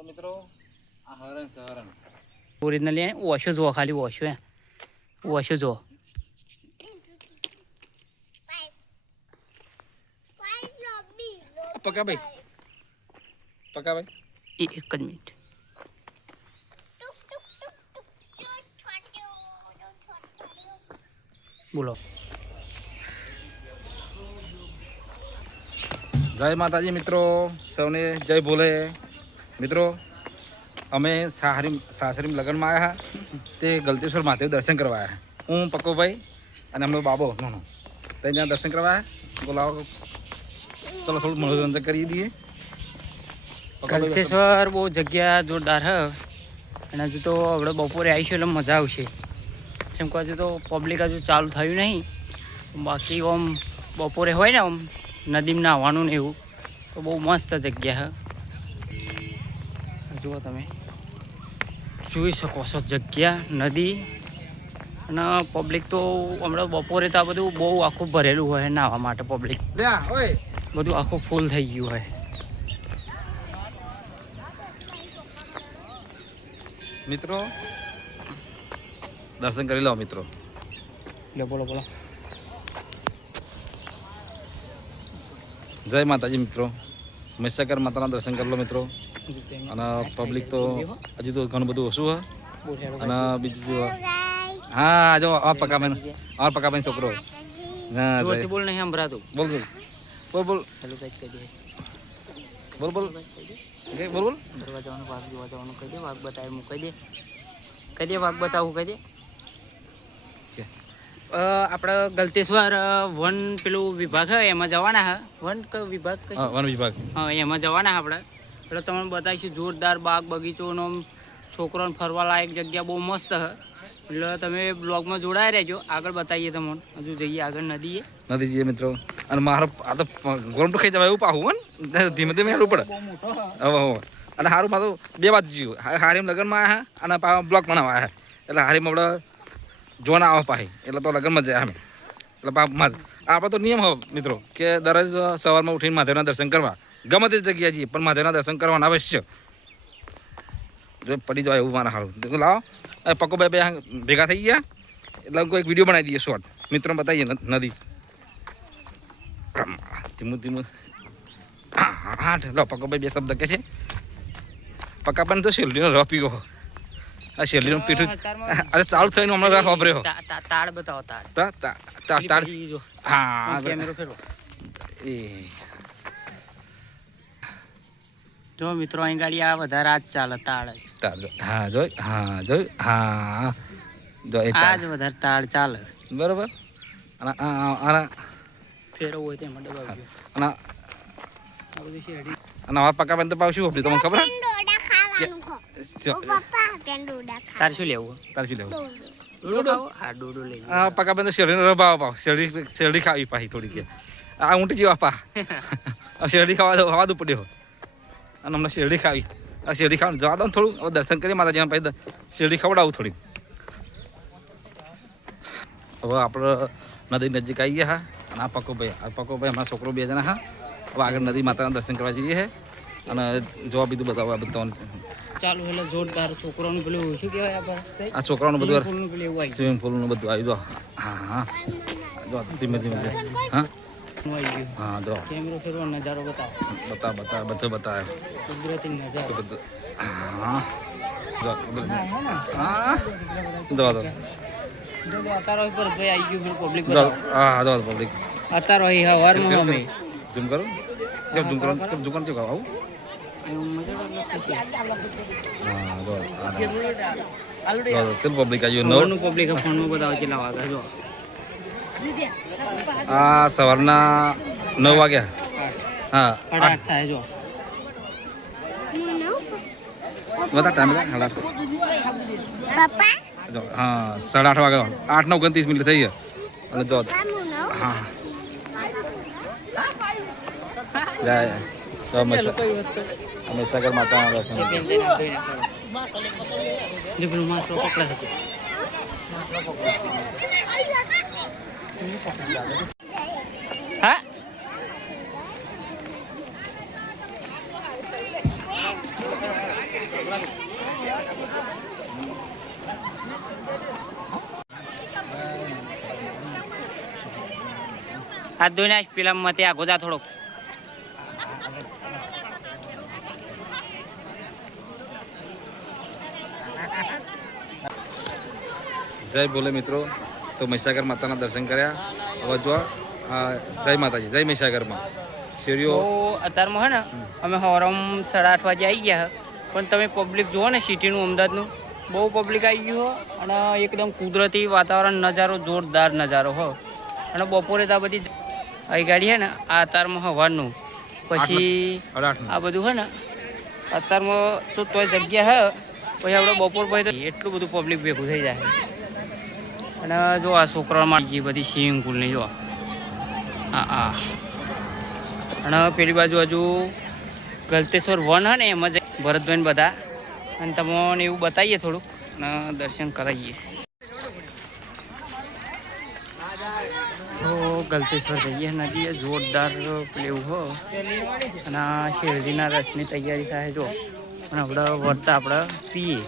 તો મિત્રો આ હરણ છે હરણ ઓરિજિનલી વોશો જુઓ, ખાલી વોશો વોશો જુઓ. પકાભાઈ એક જ મિનિટ. બોલો. જય માતાજી મિત્રો, સૌને જય ભોલે. મિત્રો અમે સાસરીમ લગ્નમાં આવ્યા તે ગલતેશ્વર મહાદેવ દર્શન કરવા આવ્યા. હું પક્કોભાઈ અને અમનો બાબો નાનો ત્યાં દર્શન કરવા આવ્યા. બોલાવો, ચલો થોડું મનોરંજન કરી દઈએ. ગલતેશ્વર બહુ જગ્યા જોરદાર હ, અને હજુ તો આપણે બપોરે આવીશું એટલે મજા આવશે. જેમ કે હજુ તો પબ્લિક હજુ ચાલુ થયું નહીં. બાકી આમ બપોરે હોય ને આમ નદીમાં નાહવાનું ને એવું તો બહુ મસ્ત જગ્યા છે. જુઓ તમે જોઈ શકો છો જગ્યા, નદી અને પબ્લિક તો હમણાં બપોરે તો આ બધું બહુ આખું ભરેલું હોય નાહવા માટે. પબ્લિક બધું આખું ફૂલ થઈ ગયું હોય. મિત્રો દર્શન કરી લો મિત્રો. બોલો બોલો. જય માતાજી મિત્રો, મહીસાગર માતાના દર્શન કરી લો મિત્રો. અને પબ્લિક તો હજી તો ઘણું બધું ઓછું હોય. અને બીજું જો હા જો પકાભાઈ છોકરો. હા બોલ નહીં સંભળાતું. બોલ બોલ બોલ હેલો ગાઈસ કહી દે. બોલ બોલ બોલ બોલ. દરવાજા જવાનું, વાઘ જોવા જવાનું કહી દે. વાઘ બતાવે હું કહી દે વાઘ બતાવું કહી દે. આપણે ગલતેશ્વર વન પેલું વિભાગ હે એમાં જવાના હે. વન વિભાગ વન વિભાગ હા એમાં જવાના આપણે. એટલે તમને બતાવીશું જોરદાર બાગ બગીચોનો, છોકરાઓને ફરવા લાયક જગ્યા બહુ મસ્ત હે. એટલે તમે બ્લોગમાં જોડાઈ રહેજો, આગળ બતાવીએ તમને. હજુ જઈએ આગળ નદી જઈએ મિત્રો. અને મારો આ તો ગોરમ તો ખાઈ જવાય એવું પાહું ને ધીમે ધીમે હેડવું પડે. હવે અને સારું મારું બે વાત જીવું હારીમ લગ્નમાં આવ્યા અને પાછા બ્લોગ બનાવવા આવ્યા. એટલે હારીમ આપણે જોવાના આવો પાહી એટલે તો લગ્નમાં જાય અમે. એટલે આપણે તો નિયમ હોય મિત્રો કે દરરોજ સવારમાં ઉઠીને મહાદેવના દર્શન કરવા, ગમે તે જગ્યાએ જઈએ પણ મહાદેવના દર્શન કરવાના અવશ્ય. જો પડી જવાય એવું મારા સારું. લાવો પક્કોભાઈ બે ભેગા થઈ ગયા એટલે કોઈ એક વિડીયો બનાવી દઈએ શોર્ટ, મિત્રો બતાવીએ નદી. ધીમું ધીમું હા લો પક્કોભાઈ બે શબ્દ કે છે. પક્કાભાઈ તો શેરડીનો રસ પીવો. આ શેરડીનું પીઠું આજે ચાલુ થઈને હમણાં રસ વાપર્યો. તાળ બતાવો. તાળ હા કેમેરો ફેરવો. એ જો મિત્રો અહીં ગાડી આ વધારે આજ ચાલે તાળ જ. હા જોઈ હા જો આજ વધારે તાળ ચાલે બરોબર. અને ફેરવું હોય તેમાં દબાવજો. અને હવે પક્કાભાઈ તો પાછું વાપર્યું તમને ખબર? તાર શું લેવું? પક્કાભાઈ તો શેરડીનો રભાવ પાવ શેરડી ખાવી પાછી થોડી કે આ ઊંટી જેવા પા શેરડી ખાવા દઉં પડ્યો. અને અમને શેરડી ખાવી, આ શેરડી ખાવાનું જવા દો ને થોડું. હવે દર્શન કરીએ માતાજી પછી શેરડી ખવડાવું થોડી. હવે આપણે નદી નજીક આવી ગયા હા. અને આ પક્કોભાઈ અમારા છોકરો બે જણા હા. હવે આગળ નદી માતાના દર્શન કરવા જઈએ છે અને જોવા બીજું બતાવવા બતાવવાનું ચાલુ. એટલે જોરદાર છોકરાનું પેલું શું કહેવાય આપણે આ છોકરાનું બધું સ્વિમિંગ પુલનું બધું આવી જો. હા જો ધીમે ધીમે હા હા જો કેમેરો ફેરવો, નજારો બતાવો. બધું બતાવે કુદરતી નજારો બધું. હા જો હા જો અત્યારે ઉપર ભાઈ આવી ગયું પબ્લિક. હા જો પબ્લિક અત્યારે અહીં હવારમાં અમે ઝૂમ કરો ઝૂમ કરો આવું. પબ્લિક આવ્યું પબ્લિક ફોનમાં બતાવે કેટલા વાગે. જો આ સવારના 9 વાગ્યા. હા 8 થાય. જો બધા ટાઈમ હા 8:30 વાગ્યા. 8:29 થઈ ગયા. અને જો હા જાય મહીસાગર માતાના દર્શન. હા હાથ ધોઈ નાખ પેલા મતે આગો જા થોડોક. જય બોલે મિત્રો. તો મહીસાગર માતાના દર્શન કર્યા. હવે જો જય માતાજી, જય મહીસાગરમાં શેરીઓ. તો અત્યારમાં હે ને અમે સવારમાં 8:30 વાગે આવી ગયા પણ તમે પબ્લિક જુઓ ને સિટીનું અમદાવાદનું બહુ પબ્લિક આવી ગયું હો અને એકદમ કુદરતી વાતાવરણ નજારો જોરદાર નજારો હો. અને બપોરે તો આ બધી આવી ગાડી હે ને આ અત્યારમાં સવારનું પછી આ બધું હે ને અત્યારમાં તો તોય જગ્યા હે પછી આપણે બપોર પછી એટલું બધું પબ્લિક ભેગું થઈ જાય. અને જો આ છોકરાઓમાં જે બધી સ્વિમિંગ પુલની જો હા અને પેલી બાજુ હજુ ગલતેશ્વર વન હે ને એમાં જ ભરતભાઈ બધા અને તમને એવું બતાવીએ થોડુંક અને દર્શન કરાવીએ. તો ગલતેશ્વર જઈએ નદી જોરદાર પેલું હો અને આ શેરડીના રસની તૈયારી થાય જો અને આપણે વળતા આપણે પીએ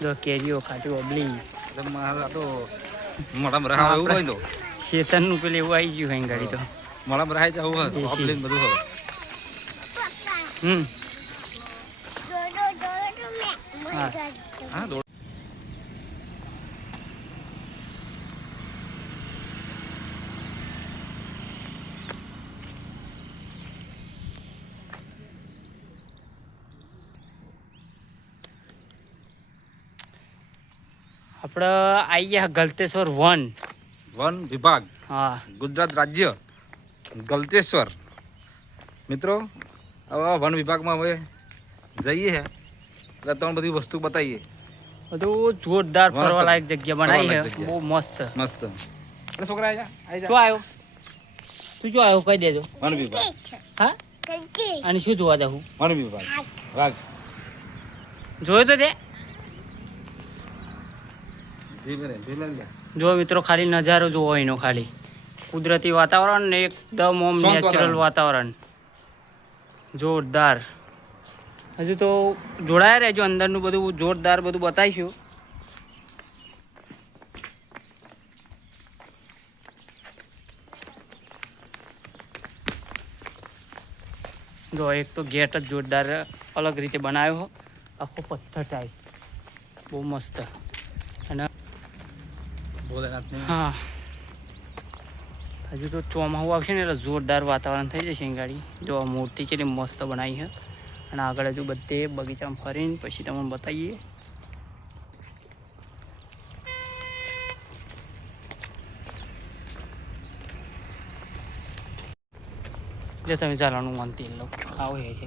જો કેરીઓ ખાટી ઓબલી મારા તો મોડામાં રહાવ એવું હોય તો શેતનનું પેલું એવું આવી ગયું હોય ગાડી તો મોડામાં રહાય છે આવું હોય બધું હોય. હા આપણે આવી ગયા ગલતેશ્વર વન વિભાગ, હા ગુજરાત રાજ્ય, ગલતેશ્વર. મિત્રો હવે વન વિભાગમાં હવે જઈએ એટલે તમને બધી વસ્તુ બતાવીએ. બધું જોરદાર ફરવા લાયક જગ્યા બનાવી છે બહુ મસ્ત મસ્ત. અને છોકરા શું આવ્યો તું શું આવ્યો કહી દેજો. વન વિભાગ. હા અને શું જોવા જાઉં? વન વિભાગ વાઘ જોયો તો તે જો મિત્રો ખાલી નજારો જોવો એનો ખાલી કુદરતી વાતાવરણ ને એકદમ ઓમ નેચરલ વાતાવરણ જોરદાર. હજુ તો જોડાયા રહેજો અંદરનું બધું જોરદાર બધું બતાવીશું. જો એક તો ગેટ જ જોરદાર અલગ રીતે બનાવ્યો આખો પથ્થર ટાઈપ બહુ મસ્ત. અને હા હજુ તો ચોમાસું આવશે ને એટલે જોરદાર વાતાવરણ થઈ જશે ગાડી. જો આ મૂર્તિ કેટલી મસ્ત બનાવી છે અને આગળ હજુ બધે બગીચામાં ફરીને પછી તમને બતાવીએ. જે તમે ચાલવાનું મન તેલ લો આવો હે છે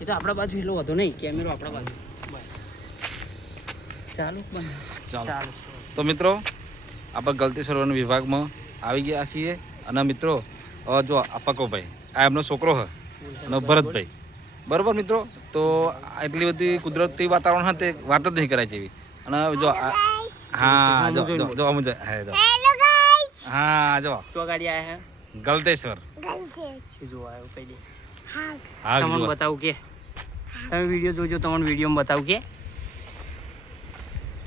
એ તો આપણા બાજુ એટલો વધુ નહીં કેમેરો આપણા બાજુ ચાલુ ચાલુ. તો મિત્રો આપણે ગલતેશ્વર વન વિભાગમાં આવી ગયા છીએ. અને મિત્રો હવે જો આ પકોભાઈ આ એમનો છોકરો છે અને ભરતભાઈ બરાબર મિત્રો. તો એટલી બધી કુદરતી વાતાવરણ છે તે વાત જ નહીં કરાય જેવી. અને જો હા જો જો અમુજ હા જો તો ગાડી આયા હે ગલતેશ્વર જો આવ્યો કહી દે હા તમને બતાવું કે તમે વિડીયો જોજો તમને વિડીયોમાં બતાવું કે.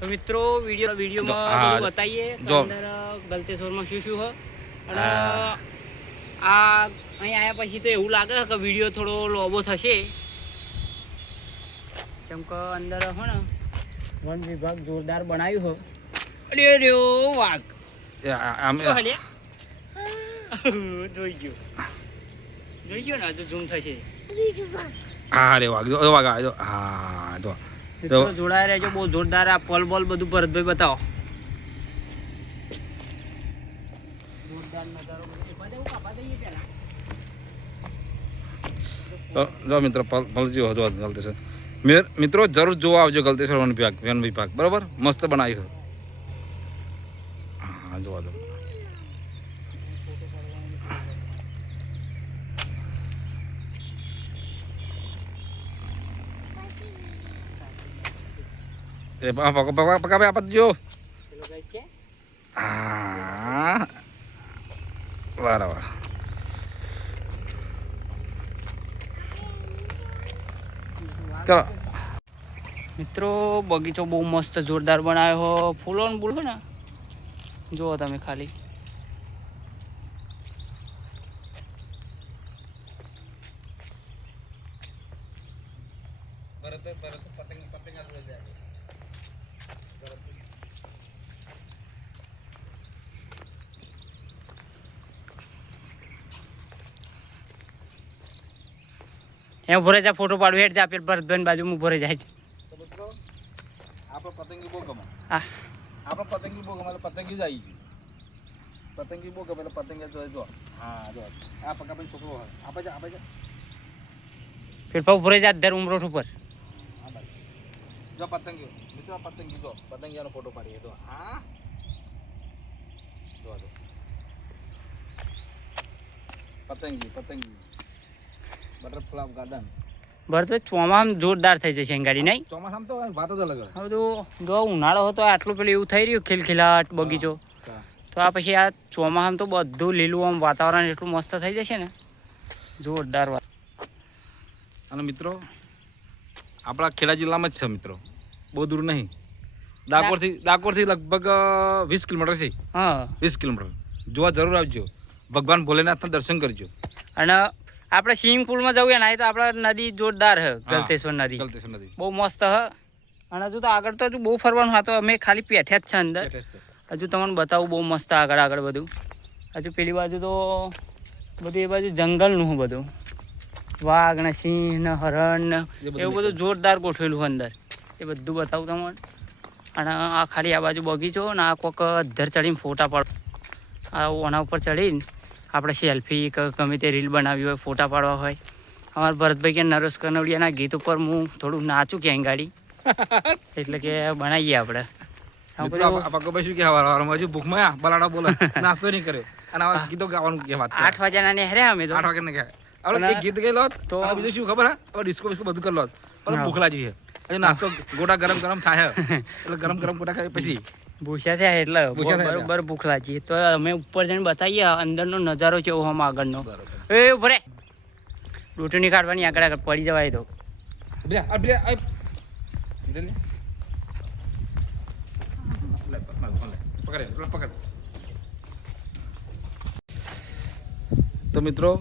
તો મિત્રો વિડીયોમાં બતાવીએ અંદર ગલતેશ્વરમાં શું શું હોય. અને આ અહીં આવ્યા પછી તો એવું લાગે કે વિડીયો થોડો લોબો થશે કેમ કે અંદર હો ને વન વિભાગ જોરદાર બનાવ્યું હો. અરે રહ્યો વાઘ જોઈ ગયો ને હજુ ઝૂમ થશે. હા રે વાઘ વાઘ હા જો જોડાયા રહેજો બહુ જોરદાર. આ પોલ બોલ બધું ભરતભાઈ બતાવો. જોરદાર નજારો તો જો મિત્રો પલજી જો ગલતેશ્વર મિત્રો જરૂર જોવા આવજો ગલતેશ્વર વન વિભાગ બરાબર મસ્ત બનાવ્યું. હા જોવા દો. પકા આપજો. હા બરાબર ચલો મિત્રો બગીચો બહુ મસ્ત જોરદાર બનાવ્યો, ફૂલો ને બૂલો ને જુઓ તમે ખાલી. એમ ભરે જા ફોટો પાડું હેઠ જા પેલા ભરતભાઈ બાજુ હું ભરે જાય. આપણે પતંગી બહુ ગમે, હા આપણે પતંગી બહુ ગમે એટલે પતંગી જ આવી ગઈ. પતંગી બહુ ગમે એટલે પતંગી જો હા જો આ પકાભાઈ છોકરો હોય આપણે જા ફેર ભરે જા દર ઉમરોઠ ઉપર. હા ભાઈ જો પતંગી મિત્રો પતંગી જો પતંગિયાનો ફોટો પાડીએ તો હા જો પતંગી બટરફ્લાય ગાર્ડન. બરાબર ચોમાસામાં જોરદાર થઈ જશે ગાડી નહીં. ચોમાસામાં તો વાત જ અલગ હવે તો જો ઉનાળો હતો આટલું પેલું એવું થઈ રહ્યું ખિલખિલાટ બગીચો, તો આ પછી આ ચોમાસામાં તો બધું લીલું આમ વાતાવરણ એટલું મસ્ત થઈ જશે ને જોરદાર. અને મિત્રો આપણા ખેડા જિલ્લામાં જ છે મિત્રો, બહુ દૂર નહીં. ડાકોરથી લગભગ 20 કિલોમીટર છે. હા 20 કિલોમીટર. જોવા જરૂર આવજો, ભગવાન ભોલેનાથના દર્શન કરજો. અને આપણે સ્વિમિંગ પુલમાં જવું એના તો આપણે નદી જોરદાર હ ગલતેશ્વર નદી બહુ મસ્ત હ. અને હજુ તો આગળ તો હજુ બહુ ફરવાનું હા, તો અમે ખાલી પેઠ્યા જ છે અંદર. હજુ તમને બતાવું બહુ મસ્ત આગળ બધું. હજુ પેલી બાજુ તો બધું એ બાજુ જંગલનું હું બધું વાઘ ને સિંહ ને હરણ ને એવું બધું જોરદાર ગોઠવેલું અંદર, એ બધું બતાવું તમને. અને આ ખાલી આ બાજુ બગીચો ને આ કોઈક અધર ચડીને ફોટા પાડ, આ ઓના ઉપર ચડીને આપણે સેલ્ફી ગમે તે રીલ બનાવી હોય, ફોટા પાડવા હોય. અમારા ભરતભાઈ કે નરેશ કનોડિયાના ગીત ઉપર હું થોડું નાચું ક્યાંય ગાડી એટલે કે બનાવીએ આપણે. શું કે હજુ ભૂખમાં બલાડા બોલે નાસ્તો નહીં કર્યો અને આવા ગીતો ગાવાનું કે વાત 8 વાગ્યાના ને હેરે અમે તો 8 વાગે ને ગયા આપણે એક ગીત ગયેલો તો બીજું શું ખબર હે ડિસ્કો બધું કરલો પણ ભૂખ લાગી છે. હજુ નાસ્તો ગોટા ગરમ થાય એટલે ગરમ ગોટા ખાય પછી ભૂસ્યા થયા એટલે બરોબર ભૂખ લાગી. તો અમે ઉપર જઈને બતાવીએ અંદરનો નજારો કેવો આમ આગળનો. એ ભરે રોટણી કાઢવાની આગળ પડી જવાય તો તો મિત્રો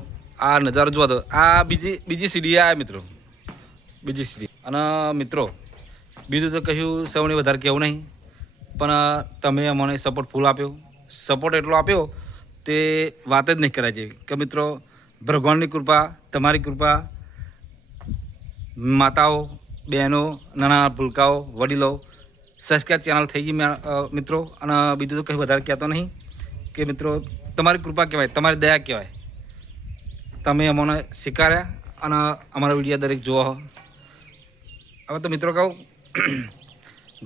આ નજારો જોવા દો. આ બીજી સીડી આ મિત્રો, બીજી સીડી. અને મિત્રો બીજું તો કહ્યું સૌને વધારે કહેવું નહીં, પણ તમે અમને સપોર્ટ ફૂલ આપ્યો, સપોર્ટ એટલો આપ્યો તે વાત જ નહીં કરાય જેવી. કે મિત્રો ભગવાનની કૃપા, તમારી કૃપા, માતાઓ, બહેનો, નાના ભૂલકાઓ, વડીલો, સબસ્ક્રાઈબ ચેનલ થઈ ગઈ મિત્રો. અને બીજું તો કંઈ વધારે કહેતો નહીં કે મિત્રો તમારી કૃપા કહેવાય, તમારી દયા કહેવાય. તમે અમને શીખવાડ્યા અને અમારા વિડીયો દરેક જોવો. હવે તો મિત્રો કહું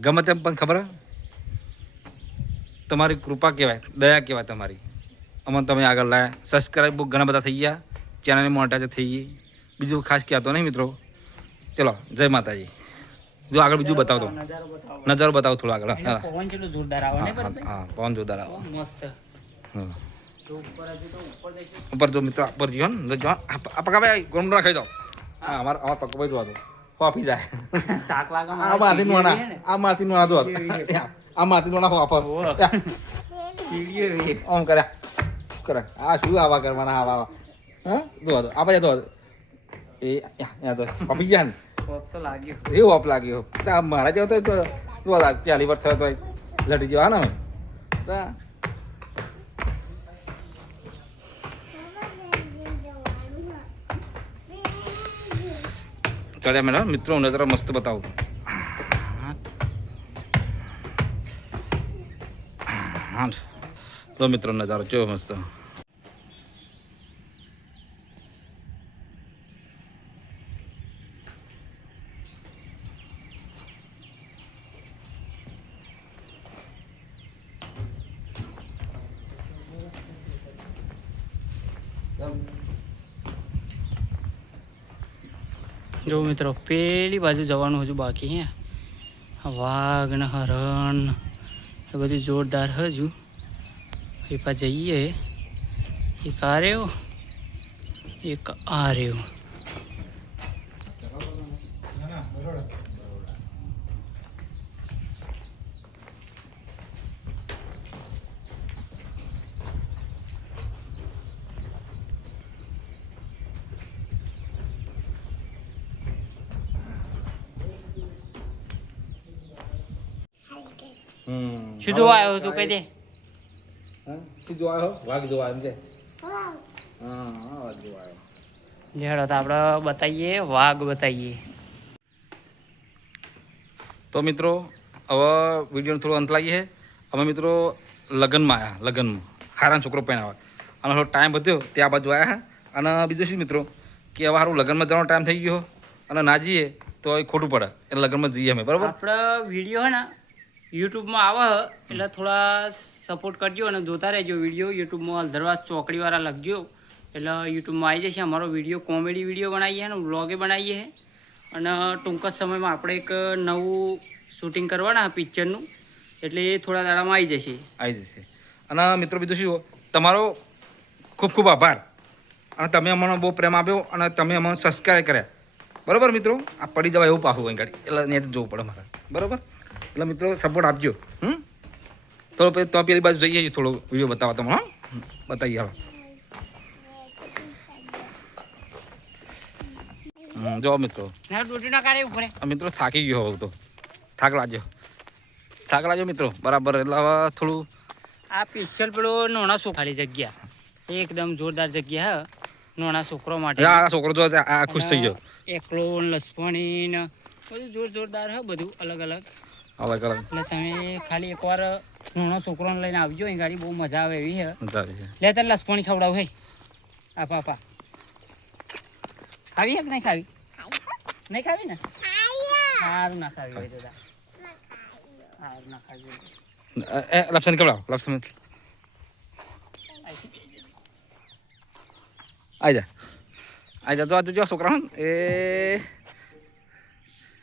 ગમે તેમ પણ ખબર તમારી કૃપા કહેવાય, દયા કહેવાય તમારી. અમને તમે આગળ લાવ્યા, સબસ્ક્રાઈબ બહુ ઘણા બધા થઈ ગયા, ચેનલની મોનેટાઈઝ થઈ ગઈ. બીજું ખાસ કહેતો નહીં મિત્રો. ચલો જય માતાજી. જો આગળ બીજું બતાવતો નજારો બતાવો થોડો આગળ. પવન કેટલો જોરદાર આવે ને. હા પવન જોરદાર આવે મસ્ત. હા ઉપર જો મિત્રો ઉપર જો ને જો આ પકાભાઈ ગોમડા ખાઈ દો. હા અમારા પકાભાઈ જોવા દો કોફી જાય. તાક લાગે આ માથી નોણા, આ માથી નોણા જો આ માથી નોણા વાપર ઓમ કરે આ શું આવા કરવાના આવા. હા જોવા દો આપણે જો એ યા તો કોફી જાય ને તો લાગ્યો એવું આપ લાગ્યો. મારા જેવો તો જો 40 વર્ષ થયો તો લડી જેવા ને ચડ્યા મેં મિત્રો નજર મસ્ત બતાવું. હા તો મિત્રો નજારો કેવો મસ્ત. જો મિત્રો પેલી બાજુ જવાનું હજુ બાકી હે. વાઘ ને હરણ એ બધું જોરદાર હજુ. એ પા જઈએ એક આ રહ્યો એક આ રહ્યો. શું જોવા આવ્યો તું કહી દે. શું જોવા આવ્યો? વાઘ જોવા એમ છે. હા વાઘ જોવા આવ્યો. લેડો તો આપણે બતાવીએ, વાઘ બતાવીએ. તો મિત્રો હવે વિડીયો થોડો અંત લાગીએ. અમે મિત્રો લગ્નમાં આવ્યા, લગ્નમાં હારાનો છોકરો પહેરાવા અને થોડો ટાઈમ વધ્યો ત્યાં બાજુ આવ્યા. અને બીજું શું મિત્રો કે હવે સારું લગ્નમાં જવાનો ટાઈમ થઈ ગયો અને ના જઈએ તો એ ખોટું પડે એટલે લગ્નમાં જઈએ અમે, બરાબર. આપણે વિડીયો હે ને યુટ્યુબમાં આવે એટલે થોડા સપોર્ટ કરજો અને જોતા રહેજો વિડીયો. યુટ્યુબમાં હલધરવાસ ચોકડીવાળા લખજો એટલે યુટ્યુબમાં આવી જશે. અમારો વિડીયો કોમેડી વિડીયો બનાવીએ અને વ્લોગે બનાવીએ અને ટૂંક જ સમયમાં આપણે એક નવું શૂટિંગ કરવાના પિક્ચરનું, એટલે એ થોડા દાડામાં આવી જશે. અને મિત્રો બીજું શું તમારો ખૂબ ખૂબ આભાર. અને તમે અમને બહુ પ્રેમ આપ્યો અને તમે અમને સબસ્ક્રાઈબ કર્યા, બરાબર મિત્રો. આ પડી જવાય એવું પાછું અહીં ગાડી એટલે ત્યાં જોવું પડે મારે, બરાબર. એટલે મિત્રો સપોર્ટ આપજો. તો પેલી બાજુ જઈએ થોડો વિડીયો બતાવવા તમને. બતાવીએ હવે. જો મિત્રો મિત્રો થાકી ગયો હવે તો થાક લાગ્યો મિત્રો બરાબર. એટલે હવે થોડું આ સ્પેશિયલ પેલો નાના છોકરાની જગ્યા એકદમ જોરદાર જગ્યા હે નાના છોકરો માટે. આ છોકરો જો આ ખુશ થઈ ગયો. એકલો લસપણી ને બધું જોરદાર હે, બધું અલગ અલગ. એટલે તમે ખાલી એકવાર નાનો છોકરોને લઈને આવજો. અહીં ગાડી બહુ મજા આવે એવી હે. લે તારે લસપણી ખવડાવ. હે આપા આપા ખાવી કે નહીં ખાવી? નહીં ખાવી ને? સારું ના ખાવી હોય તો સારું ના ખાવી. લપસણ કવડાવ. લપસણ આઈ જા જો છોકરા એ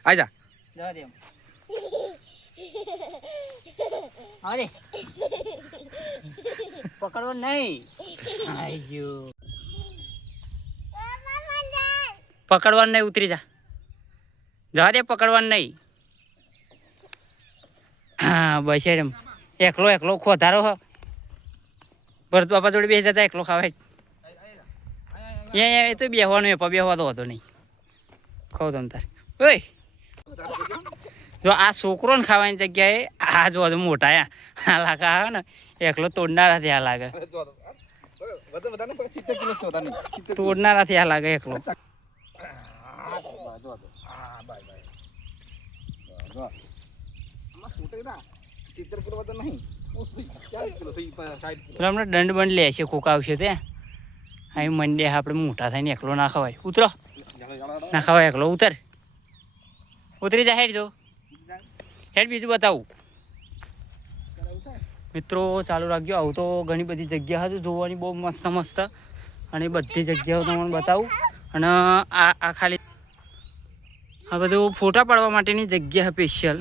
આઈ જા. જવા દે અરે પકડવો નહીં. આઈ ગયો. પકડવાનું નહીં, ઉતરી જા. જવા દે, પકડવાનું નહીં. હા બસ એમ એકલો ખોધારો હ. ભરત બાપા જોડે બેસી જતા એકલો ખાવાય. એ તો બેહવાનું બેહવા તો હતો નહીં. ખાવ તમ તાર. ઓય જો આ છોકરોને ખાવાની જગ્યાએ આ જો મોટા આ લાગે આવે ને એકલો તોડનારાથી આ લાગે. તોડનારાથી આ લાગે એકલો. અમને દંડ બંડ લે છે, કોક આવશે ત્યાં અહીં મંડે આપણે મોટા થઈને એકલો ના ખવાય. ઉતરો ના ખવાય એકલો. ઉતરી જા. હેડ જો હેડ બીજું બતાવું મિત્રો. ચાલુ રાખજો. આવું તો ઘણી બધી જગ્યા હતી જોવાની, બહુ મસ્ત મસ્ત. અને બધી જગ્યાઓ તમને બતાવું. અને આ ખાલી આ બધું ફોટા પાડવા માટેની જગ્યા સ્પેશિયલ.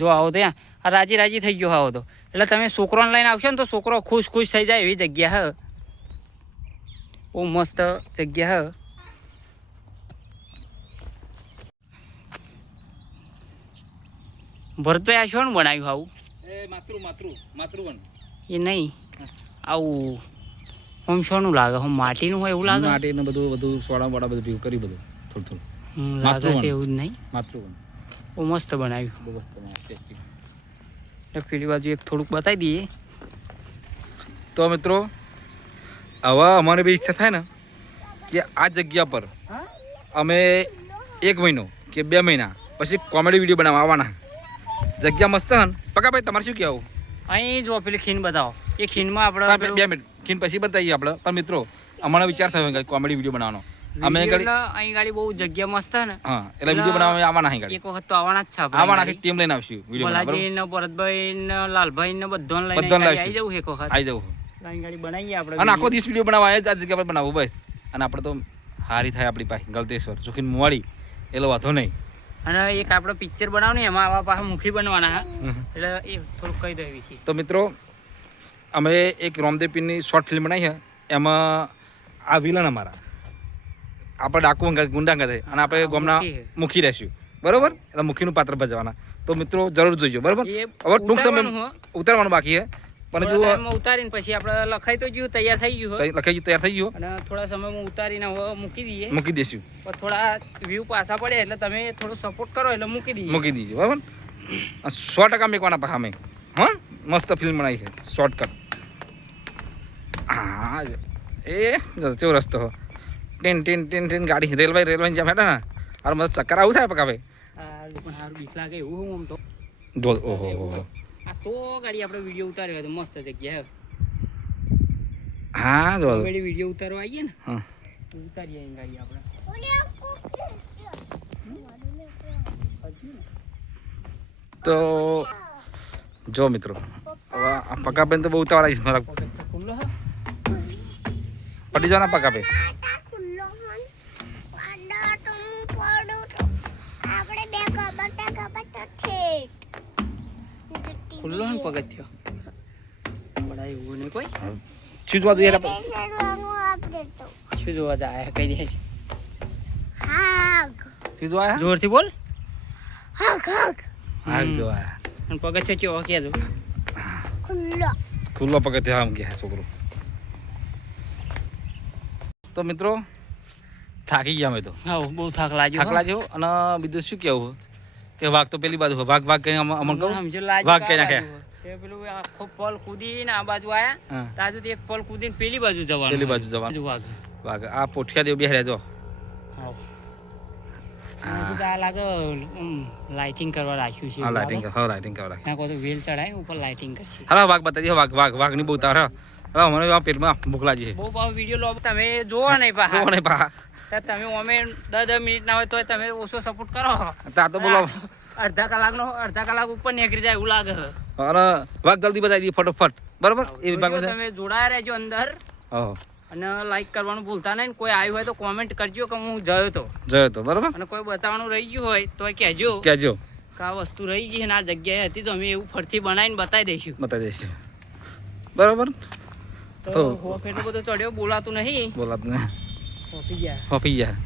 જો આવો તો ત્યાં આ રાજી થઈ ગયો આવો તો. એટલે તમે છોકરોને લઈને આવશો ને તો છોકરો ખુશ થઈ જાય એવી જગ્યા હે. બહુ મસ્ત જગ્યા હે. ભરતભાઈ આ શું બનાવ્યું આવું? એ નહીં આવું આમ શોનું લાગે? હું માટીનું હોય એવું લાગે. માટીનું બધું સોડા બોડા બધું ભેગું કરી બધું થોડું લાગે એવું જ નહીં. બહુ મસ્ત બનાવ્યું. પેલી બાજુ એક થોડુંક બતાવી દઈએ. તો મિત્રો હવે અમારી બી ઈચ્છા થાય ને કે આ જગ્યા પર અમે 1 મહિનો કે 2 મહિના પછી કોમેડી વિડીયો બનાવવા આવવાના. જગ્યા મસ્ત હે ને પકાભાઈ, તમારે શું કહેવું? અહીં જો પેલી ખીણ બતાવો. એ ખીણમાં આપણે 2 મિનિટ ખીણ પછી બતાવીએ આપણે. પણ મિત્રો અમારો વિચાર થયો કોમેડી વિડીયો બનાવવાનો. અમે અહીં ગાડી બહુ જગ્યા મસ્ત હે ને. હા એટલે વિડીયો બનાવવા આવવાના. અહીં ગાડી એક વખત તો આવવાના જ છે. આવવાના આખી ટીમ લઈને આવશું. ભલાજી ને ભરતભાઈ ને લાલભાઈ ને બધાને લઈને આવી જવું. એક વખત આવી જવું. અહીં ગાડી બનાવીએ આપણે. અને આખો દિવસ વિડીયો બનાવવા આ જગ્યા પર બનાવવું બસ. અને આપણે તો હારી થાય આપણી પાસે ગલતેશ્વર સુખીન મુવાડી એટલે વાંધો નહીં. અને એક આપણે પિક્ચર બનાવવાનું એમાં આવા પાસે મુખી બનવાના હા. એટલે એ થોડુંક કહી દો. તો મિત્રો અમે એક રામદેવ પીરની શોર્ટ ફિલ્મ બનાવી છે. એમાં આ વિલન અમારા આપણે ડાકુ ગુંડા કરે અને આપણે ગામના મૂકી રહેશું બરોબર એટલે મુખીનું પાત્ર ભજવાના તો મિત્રો જરૂર જોઈજો બરોબર હવે ટૂંક સમય ઉતારવાનું બાકી છે પણ જો ઉતારીને પછી આપણે લખાઈ તો ગયું તૈયાર થઈ ગયું લખાઈ ગયું તૈયાર થઈ ગયું અને થોડા સમયમાં ઉતારીને હવે મૂકી દઈશું પણ થોડા વ્યૂ પાછા પડે એટલે તમે થોડો સપોર્ટ કરો એટલે મૂકી દીજો બરાબર 100% મેકવાના પાછા અમે હા મસ્ત ફિલ્મ બનાવી છે શોર્ટકટ હા એ કેવો રસ્તો ટેન ટેન ટેન ટેન ગાડી રેલવે જ્યાં બેઠા ને અરે મસ્ત ચક્કર આવું થાય પકાવે પણ સારું બીક લાગે એવું આમ તો ઓહો આ તો ગાડી આપણે વિડીયો ઉતાર્યો તો મસ્ત જગ્યા હા જો વિડીયો ઉતારવા આવીએ ને હા ઉતારીએ ગાડી આપણે તો જો મિત્રો આ પકાબેન તો બહુ ઉતાવળ આવી મારા ખુલ્લો પડી જવાના પકાબે ખુલ્લો ને પગથિયો બડા એવું નહીં કોઈ શું જોવા જોઈએ શું જોવા જાય કઈ દે શું જોવા જોરથી બોલ હા જોવા અને પગથિયો કેવો કેજો ખુલ્લો પગથિયો આમ કે છોકરો તો મિત્રો થાકી ગયા અમે તો હા બહુ થાક લાગ્યો અને બીજું શું કેવું કે વાઘ તો પેલી બાજુ વાઘ કઈ અમર કહું વાઘ કઈ નાખ્યા પેલું આખો પલ કૂદીને આ બાજુ આયા તાજુથી એક પલ કૂદીને પેલી બાજુ જવાનું વાઘ આ પોઠિયા દેવ બેહર્યા જો લાગે લાઇટિંગ કરવા રાખ્યું છે લાઇટિંગ કરવા રાખ્યું તો વેલ ચડાય ઉપર લાઇટિંગ કરશે હા વાઘ બતાવી વાઘ ની બહુ તાર હવે મને પેટમાં ભૂખ લાગી છે બહુ વિડીયો લો તમે જોવો નહીં પા તમે અમે 10 મિનિટ ના હોય તો તમે ઓછો સપોર્ટ કરો તો બોલો અડધા કલાક ઉપર નીકળી જાય એવું લાગે અને વાઘ જલ્દી બતાવી દઈએ ફટોફટ બરાબર એ તમે જોડાયા રહેજો અંદર અને લાઈક કરવાનું ભૂલતા નહીં કોઈ આવ્યું હોય તો કોમેન્ટ કરજો કે હું જયો તો બરાબર અને કોઈ બતાવવાનું રહી ગયું હોય તો કહેજો કે આ વસ્તુ રહી ગઈ ને આ જગ્યાએ હતી તો અમે એવું ફરથી બનાવીને બતાવી દઈશું બરાબર તો હોફ એટલો બધો ચડ્યો બોલાતું નહીં હોપી ગયા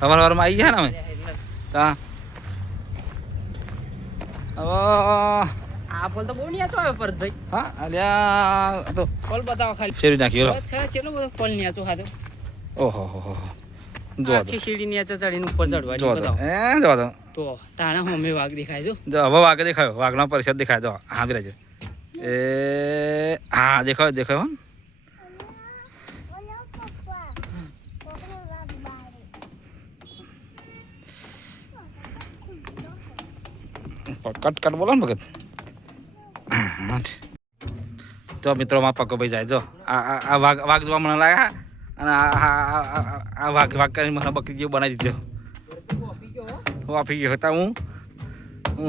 સવારમાં આવી ગયા ને અમે હા હવે આ ફળ તો બહુ નહીં આતો આવે પરતભાઈ હા અલ્યા તો ફળ બતાવો ખાલી શેરી નાખ્યો કેટલો બધો ફળ નહીં આતો ખાધો ઓહો જો આખી સીડી નીચે ચડીને ઉપર ચડવાની બતાવો જો તો તાણે હમે વાઘ દેખાય જો હવે વાઘ દેખાયો વાઘનો પરિષદ દેખાય જો હા બિરાજો એ હા દેખાયો કટ બોલો ને ભગત તો મિત્રો માં પક્કો ભાઈ જાય જો આ વાઘ જોવા મને લાગ્યા અને આ વાઘ કરીને મને બકરી જેવું બનાવી દીધો હું આપી ગયો હતા હું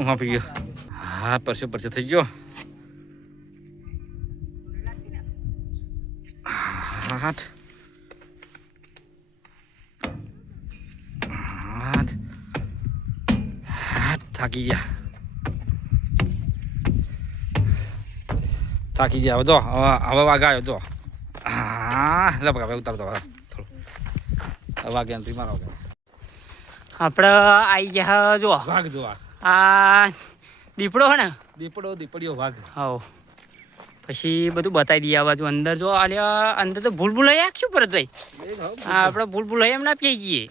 આપી ગયો હા પરસો થઈ ગયો હાથ થાકી ગયા જો હવે વાઘ આવ્યો જો હા લે બકા ઉતારતો થોડું વાઘ એન્ટ્રી મારો આપણે આવી ગયા જો વાઘ જોવા આ દીપડો હે ને દીપડીઓ વાઘ હા પછી બધું બતાવી દઈએ આ બાજુ અંદર જો આલ્યા અંદર તો ભૂલ લઈ આખશું પરત ભાઈ આપણે ભૂલ લઈ એમ ના પી ગઈએ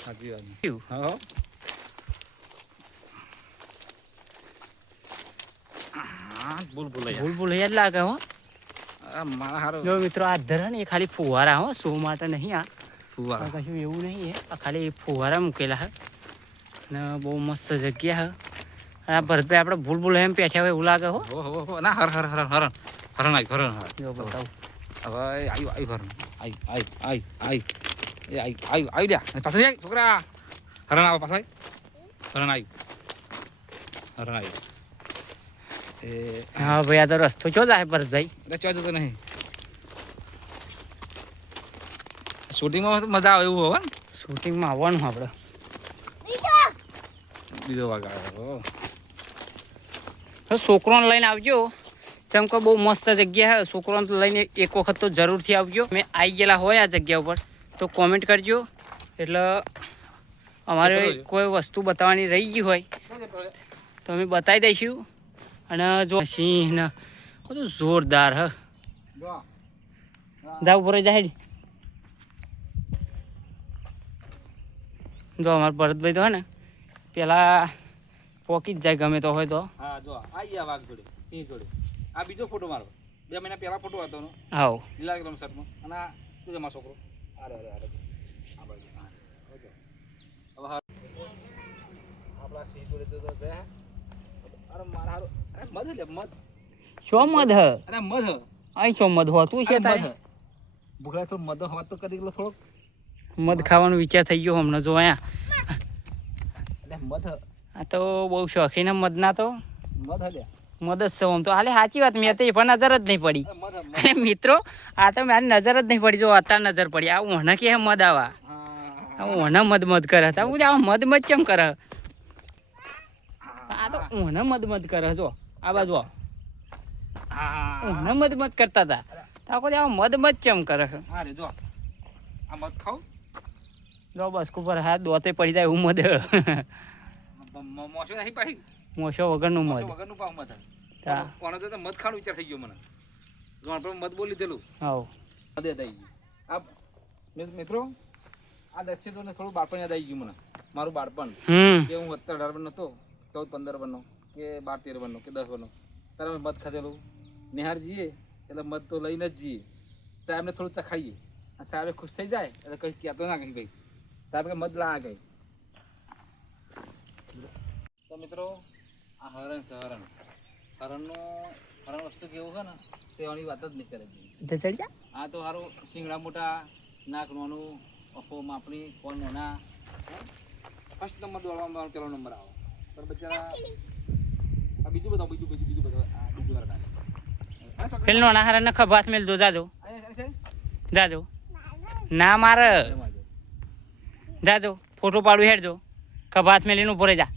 ભૂલ જ લાગે હો જો મિત્રો આ ધરે ને એ ખાલી ફુવારા હો શો માટે નહીં આ ફુવારા કશું એવું નહીં આ ખાલી ફુવારા મૂકેલા હે ને બહુ મસ્ત જગ્યા હે આ ભરતભાઈ આપણે ભૂલ એમ પેઠ્યા હોય એવું લાગે હો ના હરણ જો બતાવું હવે આવ્યું હરણ આવી લ્યા પાછળ જાય છોકરા હરણ આવો પાછળ હરણ આવ્યું હા ભાઈ આ તો રસ્તો ચો જાય ભરતભાઈ ચો જતો નહીં શૂટિંગમાં મજા આવે એવું હોય ને શૂટિંગમાં આવવાનું આપણે બીજો વાઘ આવ્યો છોકરોને લઈને આવજો જેમ કે બહુ મસ્ત જગ્યા છે છોકરોને લઈને એક વખત તો જરૂરથી આવજો મેં આવી ગયેલા હોય આ જગ્યા ઉપર તો કોમેન્ટ કરજો. એટલે અમારે કોઈ વસ્તુ બતાવવાની રહી ગઈ હોય તો અમે બતાવી દઈશું. અને જો સિંહ ને બધું જોરદાર હ. જાવ ઉપર જાય. જો અમારા ભરતભાઈ તો હે ને પેલા પોકી જ જાય ગમે તો હોય તો. હા જો આ ગયા વાઘ જોડે, સિંહ જોડે. આ બીજો ફોટો મારો 2 મહિના પહેલા ફોટો હતો નો. આવો લીલા કલરનો શર્ટમાં. અને આ શું છે મારો છોકરો? અરે આ બાજુ. હા ઓકે. હવે આપણા સિંહ જોડે તો છે. અરે મારા હારો અરે મધ લે મધ. શું મધ હ? અરે મધ. અહીં શું મધ હોતું છે તારે? ભૂખલા તો મધ હોત તો કરી ગયો થોડોક. મધ ખાવાનો વિચાર થઈ ગયો હમણાં જો અહીંયા. એટલે મધ. આ તો બહુ શોખીન મધના તો. મધ લે. મધ જ છે આમ તો. હાલે સાચી વાત, મેં તો એ પણ નજર જ નહીં પડી. અને મિત્રો આ તો મારી નજર જ નહીં પડી. જો અત્યારે નજર પડી. આ ઓના કે મધ આવા. ઓના મધ મધ કરે હતા. હું આવા મધ મધ ચમ કરે? આ તો ઓના મધ મધ કરે. જો આ બાજુ ઓના મધ મધ કરતા હતા. તાકો આવા મધ મધ ચમ કરે? હા રે જો આ મધ ખાવ. જો બસ ઉપર હાથ દોતે પડી જાય એવું મધ. મોસો નહીં પાહી. મોસો વગરનું મધ. વગરનું પાવ મધ. હા કોનો તો મધ ખાવાનો વિચાર થઈ ગયો મને. જો આપણે મધ બોલી દેલું. આવ મધ યાદ આવી ગયું. આ મિત્રો આ દસે તો થોડું બાળપણ યાદ આવી ગયું મને. મારું બાળપણ કે હું 17-18 વર્ષનો હતો, 14-15 વર્ષનો કે 12-13 વર્ષનો કે 10 વર્ષનો. ત્યારે અમે મધ ખાધેલું. નિહાર જઈએ એટલે મધ તો લઈને જ જઈએ. સાહેબને થોડું ચખાઈએ. સાહેબે ખુશ થઈ જાય એટલે કંઈ કહેતો ના કંઈ ભાઈ. સાહેબ કે મધ લા ગઈ. તો મિત્રો આ હરણ છે હરણ. હરણ વસ્તુ કેવું છે ને તેવાની વાત જ નહીં કરે. ચડી જા. આ તો સારું શિંગડા મોટા, નાક નાનું, અફો માપણી, કોણ નાના. ફર્સ્ટ નંબર દોડવામાં પેલો નંબર આવે. પણ બચારા આ બીજું બધા બીજું વાર નાખે. પેલો ના હારા નખા ભાત મેલ દો. જાજો જાજો. ના મારે જાજો. ફોટો પાડું હેડજો. ખભાત મેલીને ઉભો રહી જા.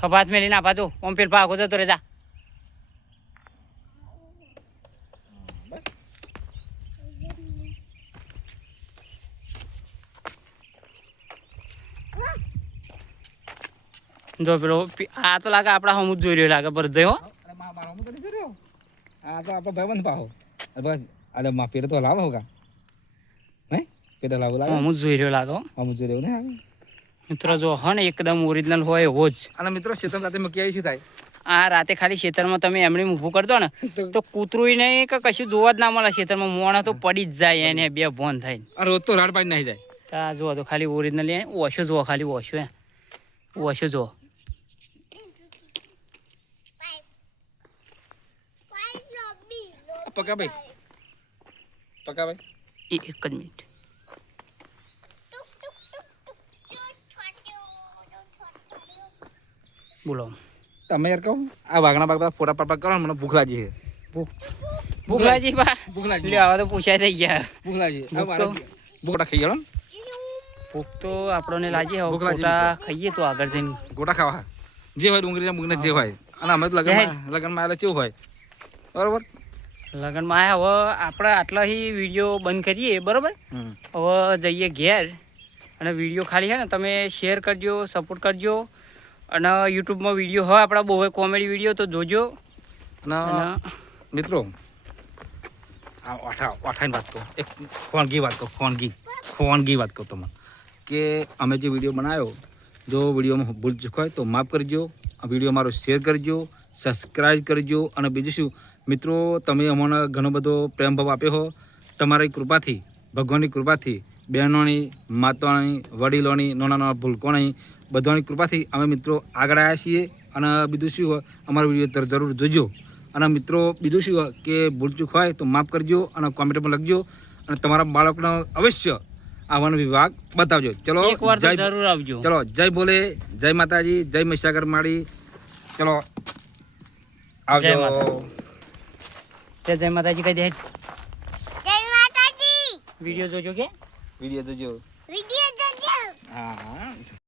ખભાત મેલીને આપા જો. ઓમ પેલ ભાગો જતો રે જા. જો પેલો આ તો લાગે આપણા હમું જ જોઈ રહ્યો લાગે ભરતભાઈ. હો આ તો આપણો ભાઈબંધ પાહો. બસ અરે માં પેટ તો લાવો હોગા. હે પેટ લાવો લાવો. હમું જ જોઈ રહ્યો લાગે. હમું જોઈ રહ્યો ને આવે. મિત્રો જો હ ને એકદમ ઓરિજિનલ હોય એવો જ. અને મિત્રો શેતમ રાતે મૂકી આવી શું થાય? આ રાતે ખાલી ખેતરમાં તમે એમણે ઊભું કરતો ને તો કૂતરું નહીં કે કશું જોવા જ ના મળે ખેતરમાં. મોણા તો પડી જ જાય એને બે ભોન થઈને. રોજ તો રાડ પાડી નાખી જાય. તા જો તો ખાલી ઓરિજિનલ ઓછો જોવો. ખાલી ઓછો ઓછો જોવો. પકા ભાઈ એક જ મિનિટ. બોલો તમે યાર કહો આ વાઘના બાગ ફોટા પાડ કરો મને ભૂખ લાગી છે. ભૂખલાજી બા ભૂખ લે આવા તો પૂછાય થઈ ગયા. ભૂખ લાગી ગોટા ખાઈ ગયો. ભૂખ તો આપણને લાગી હવે ગોટા ખાઈએ તો આગળ જઈને ગોટા ખાવા જે હોય ડુંગળીના મૂકને જે હોય. અને અમે તો લગ્નમાં આવેલા કેવું હોય બરોબર. લગ્નમાં આવ્યા હવે આપણે આટલાથી વિડીયો બંધ કરીએ બરાબર. હવે જઈએ ઘેર. અને વિડીયો ખાલી છે ને તમે શેર કરજો, સપોર્ટ કરજો. અને યુટ્યુબમાં વિડીયો હોય આપણા બહુ કોમેડી વિડીયો તો જોજો. અને મિત્રો આ ઓઠાની વાત કહો. એક ખોનગી વાત કહો. ખોનગી વાત કહો તમને કે અમે જે વિડીયો બનાવ્યો જો વિડીયોમાં ભૂલ ચૂક હોય તો માફ કરજો. આ વિડીયો મારો શેર કરજો, સબસ્ક્રાઈબ કરજો. અને બીજું શું મિત્રો તમે અમને ઘણો બધો પ્રેમ ભાવ આપ્યો હો. તમારી કૃપાથી, ભગવાનની કૃપાથી, બહેનોની, માતાઓની, વડીલોની, નાના ભૂલકોની બધાની કૃપાથી અમે મિત્રો આગળ આવ્યા છીએ. અને બીજું શું હોય અમારો વિડીયો જરૂર જોજો. અને મિત્રો બીજું શું હોય કે ભૂલચૂક હોય તો માફ કરજો અને કોમેન્ટમાં લખજો. અને તમારા બાળકનો અવશ્ય આવવાનો વિભાગ બતાવજો. ચલો એકવાર તો જરૂર આવજો. ચલો જય ભોલે, જય માતાજી, જય મહીસાગર માળી. ચલો આવજો. જય માતાજી કહી દે. જય માતાજી. વિડીયો જોજો કે વિડીયો જોજો. વિડિયો જોજો. હા.